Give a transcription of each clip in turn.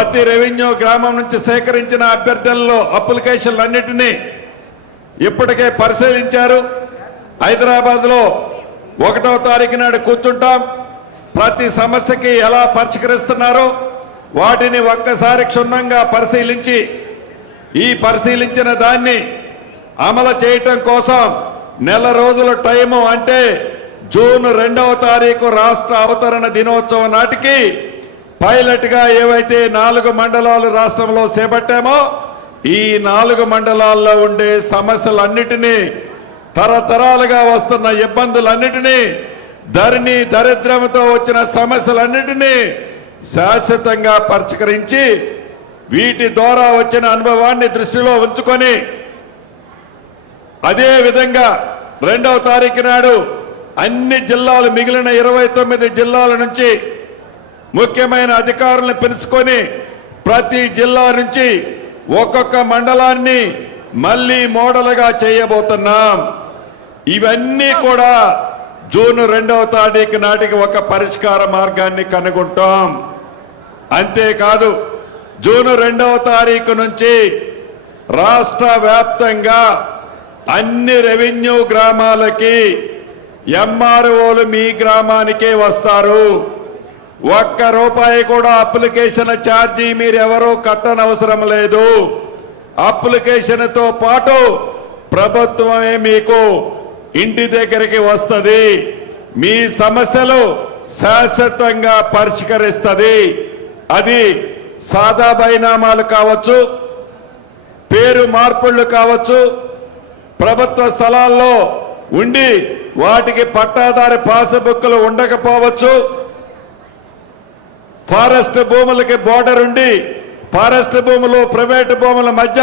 ప్రతి రెవెన్యూ గ్రామం నుంచి సేకరించిన అభ్యర్థనలో అప్లికేషన్లన్నిటినీ ఇప్పటికే పరిశీలించారు. హైదరాబాద్లో 1వ తారీఖు నాడు కూర్చుంటాం. ప్రతి సమస్యకి ఎలా పరిష్కరిస్తున్నారో వాటిని ఒక్కసారి క్షుణ్ణంగా పరిశీలించి ఈ పరిశీలించిన దాన్ని అమలు చేయటం కోసం నెల రోజుల టైము, అంటే జూన్ 2వ తారీఖు రాష్ట్ర అవతరణ దినోత్సవం నాటికి పైలట్ గా ఏవైతే 4 మండలాలు రాష్ట్రంలో చేపట్టామో ఈ 4 మండలాల్లో ఉండే సమస్యలన్నిటినీ, తరతరాలుగా వస్తున్న ఇబ్బందులన్నిటినీ, ధరణి దరిద్రంతో వచ్చిన సమస్యలన్నిటినీ శాశ్వతంగా పరిష్కరించి వీటి ద్వారా వచ్చిన అనుభవాన్ని దృష్టిలో ఉంచుకొని అదే విధంగా 2వ తారీఖు నాడు అన్ని జిల్లాలు, మిగిలిన 29 జిల్లాల నుంచి ముఖ్యమైన అధికారులను పిలుచుకొని ప్రతి జిల్లా నుంచి ఒక్కొక్క మండలాన్ని మళ్ళీ మోడల్గా చేయబోతున్నాం. ఇవన్నీ కూడా జూన్ 2వ తారీఖు నాటికి ఒక పరిష్కార మార్గాన్ని కనుగొంటాం. అంతేకాదు జూన్ 2వ తారీఖు నుంచి రాష్ట్ర వ్యాప్తంగా అన్ని రెవెన్యూ గ్రామాలకి ఎంఆర్ఓలు మీ గ్రామానికే వస్తారు. ₹1 కూడా అప్లికేషన్ ఛార్జీ మీరెవరూ కట్టనవసరం లేదు. అప్లికేషన్తో పాటు ప్రభుత్వమే మీకు ఇంటి దగ్గరికి వస్తుంది. మీ సమస్యలు శాశ్వతంగా పరిష్కరిస్తుంది. అది సాదా బైనామాలు కావచ్చు, పేరు మార్పుళ్ళు కావచ్చు, ప్రభుత్వ స్థలాల్లో ఉండి వాటికి పట్టాదారి పాస్బుక్లు ఉండకపోవచ్చు, ఫారెస్ట్ భూములకి బోర్డర్ ఉండి ఫారెస్ట్ భూములు ప్రైవేటు భూముల మధ్య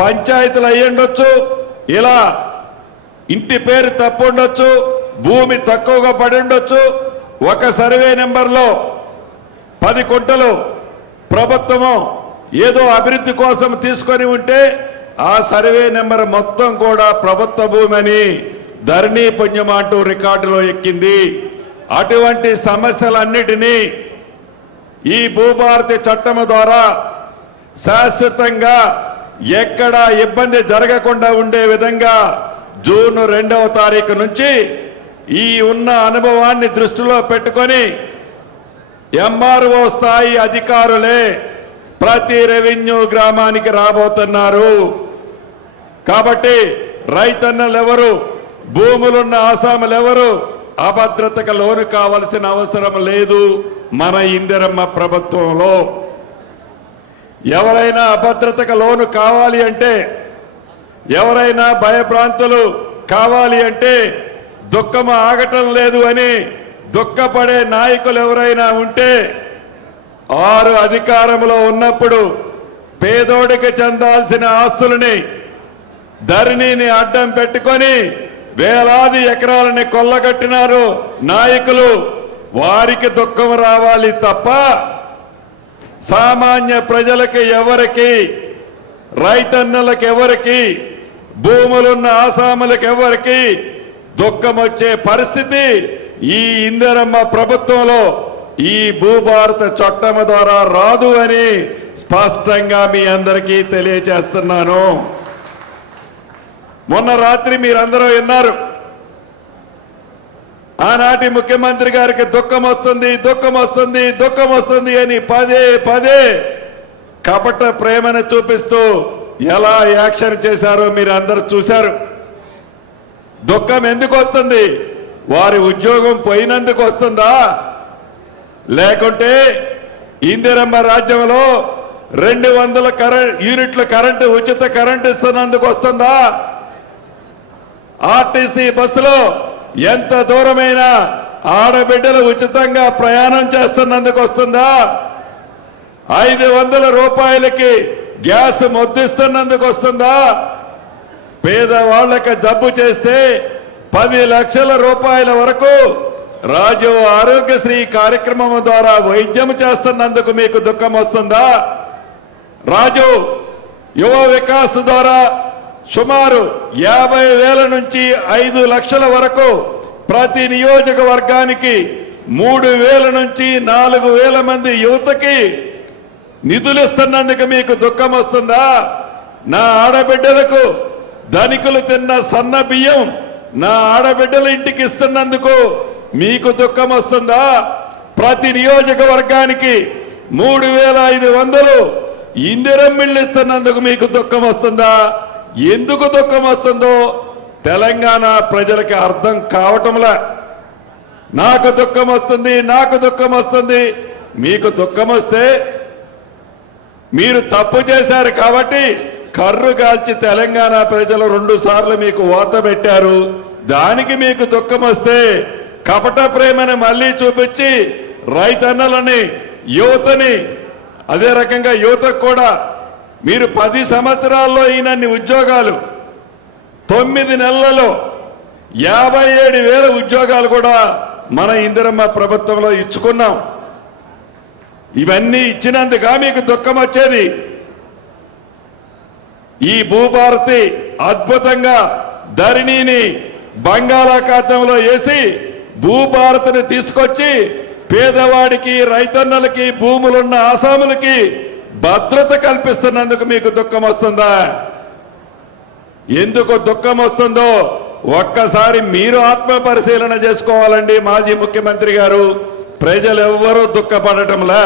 పంచాయతీలు అయ్యుండొచ్చు, ఇలా ఇంటి పేరు తప్పు ఉండొచ్చు, భూమి తక్కువగా పడి ఉండొచ్చు, ఒక సర్వే నెంబర్లో 10 కుంటలు ప్రభుత్వము ఏదో అభివృద్ధి కోసం తీసుకొని ఉంటే ఆ సర్వే నెంబర్ మొత్తం కూడా ప్రభుత్వ భూమి అని ధరణి పుణ్యం అంటూ రికార్డులో ఎక్కింది. అటువంటి సమస్యలన్నిటినీ ఈ భూభారతి చట్టం ద్వారా శాశ్వతంగా ఎక్కడా ఇబ్బంది జరగకుండా ఉండే విధంగా జూన్ 2వ తారీఖు నుంచి ఈ ఉన్న అనుభవాన్ని దృష్టిలో పెట్టుకొని ఎంఆర్ఓ స్థాయి అధికారులే ప్రతి రెవెన్యూ గ్రామానికి రాబోతున్నారు. కాబట్టి రైతన్నలెవరు, భూములున్న ఆసాములెవరు అభద్రతకు లోను కావాల్సిన అవసరం లేదు. మన ఇందిరమ్మ ప్రభుత్వంలో ఎవరైనా అభద్రతకు లోను కావాలి అంటే, ఎవరైనా భయభ్రాంతులు కావాలి అంటే, దుఃఖం ఆగటం లేదు అని దుఃఖపడే నాయకులు ఎవరైనా ఉంటే 6 అధికారంలో ఉన్నప్పుడు పేదోడికి చెందాల్సిన ఆస్తులని ధరణిని అడ్డం పెట్టుకొని వేలాది ఎకరాలని కొల్లగట్టినారు నాయకులు. వారికి దుఃఖం రావాలి తప్ప సామాన్య ప్రజలకి ఎవరికి, రైతన్నలకు ఎవరికి, భూములున్న ఆసాములకు ఎవరికి దుఃఖం వచ్చే పరిస్థితి ఈ ఇందిరమ్మ ప్రభుత్వంలో ఈ భూభారత చట్టం ద్వారా రాదు అని స్పష్టంగా మీ అందరికీ తెలియజేస్తున్నాను. మొన్న రాత్రి మీరందరూ విన్నారు, ఆనాటి ముఖ్యమంత్రి గారికి దుఃఖం వస్తుంది, దుఃఖం వస్తుంది, దుఃఖం వస్తుంది అని పదే కపట ప్రేమను చూపిస్తూ ఎలా యాక్షన్ చేశారో మీరు అందరూ చూశారు. దుఃఖం ఎందుకు వస్తుంది? వారి ఉద్యోగం పోయినందుకు వస్తుందా? లేకుంటే ఇందిరమ్మ రాజ్యంలో 200 యూనిట్ల కరెంటు, ఉచిత కరెంటు ఇస్తున్నందుకు వస్తుందా? ఆర్టీసీ బస్సులో ఎంత దూరమైనా ఆడబిడ్డలు ఉచితంగా ప్రయాణం చేస్తున్నందుకు వస్తుందా? 500 రూపాయలకి గ్యాస్ మొద్దిస్తున్నందుకు వస్తుందా? పేదవాళ్లకు జబ్బు చేస్తే 10 లక్షల రూపాయల వరకు రాజీవ్ ఆరోగ్యశ్రీ కార్యక్రమం ద్వారా వైద్యం చేస్తున్నందుకు మీకు దుఃఖం వస్తుందా? రాజు యువ వికాస్ ద్వారా సుమారు 50,000 నుంచి 5 లక్షల వరకు ప్రతి నియోజకవర్గానికి 3,000 నుంచి 4,000 మంది యువతకి నిధులు ఇస్తున్నందుకు మీకు దుఃఖం వస్తుందా? నా ఆడబిడ్డలకు ధనికులు తిన్న సన్న బియ్యం నా ఆడబిడ్డల ఇంటికి ఇస్తున్నందుకు మీకు దుఃఖం వస్తుందా? ప్రతి నియోజకవర్గానికి 3500 ఇందిరమ్మిళ్ళు ఇస్తున్నందుకు మీకు దుఃఖం వస్తుందా? ఎందుకు దుఃఖం వస్తుందో తెలంగాణ ప్రజలకి అర్థం కావటంలా. నాకు దుఃఖం వస్తుంది, నాకు దుఃఖం వస్తుంది. మీకు దుఃఖం వస్తే మీరు తప్పు చేశారు కాబట్టి కర్రు కాల్చి తెలంగాణ ప్రజలు 2 సార్లు మీకు వాత పెట్టారు. దానికి మీకు దుఃఖం వస్తే కపట ప్రేమని మళ్ళీ చూపించి రైతన్నలని, యువతని, అదే రకంగా యువతకు కూడా మీరు 10 సంవత్సరాల్లో ఈయనన్ని ఉద్యోగాలు 9 నెలలలో 57,000 ఉద్యోగాలు కూడా మన ఇందిరమ్మ ప్రభుత్వంలో ఇచ్చుకున్నాం. ఇవన్నీ ఇచ్చినందుక మీకు దుఃఖం వచ్చేది? ఈ భూభారతి అద్భుతంగా ధరణిని బంగాళాఖాతంలో వేసి భూభారతిని తీసుకొచ్చి పేదవాడికి, రైతన్నలకి, భూములున్న ఆసాములకి భద్రత కల్పిస్తున్నందుకు మీకు దుఃఖం వస్తుందా? ఎందుకు దుఃఖం వస్తుందో ఒక్కసారి మీరు ఆత్మ పరిశీలన చేసుకోవాలండి. మాజీ ముఖ్యమంత్రి గారు, ప్రజలు ఎవ్వరూ దుఃఖపడటంలా.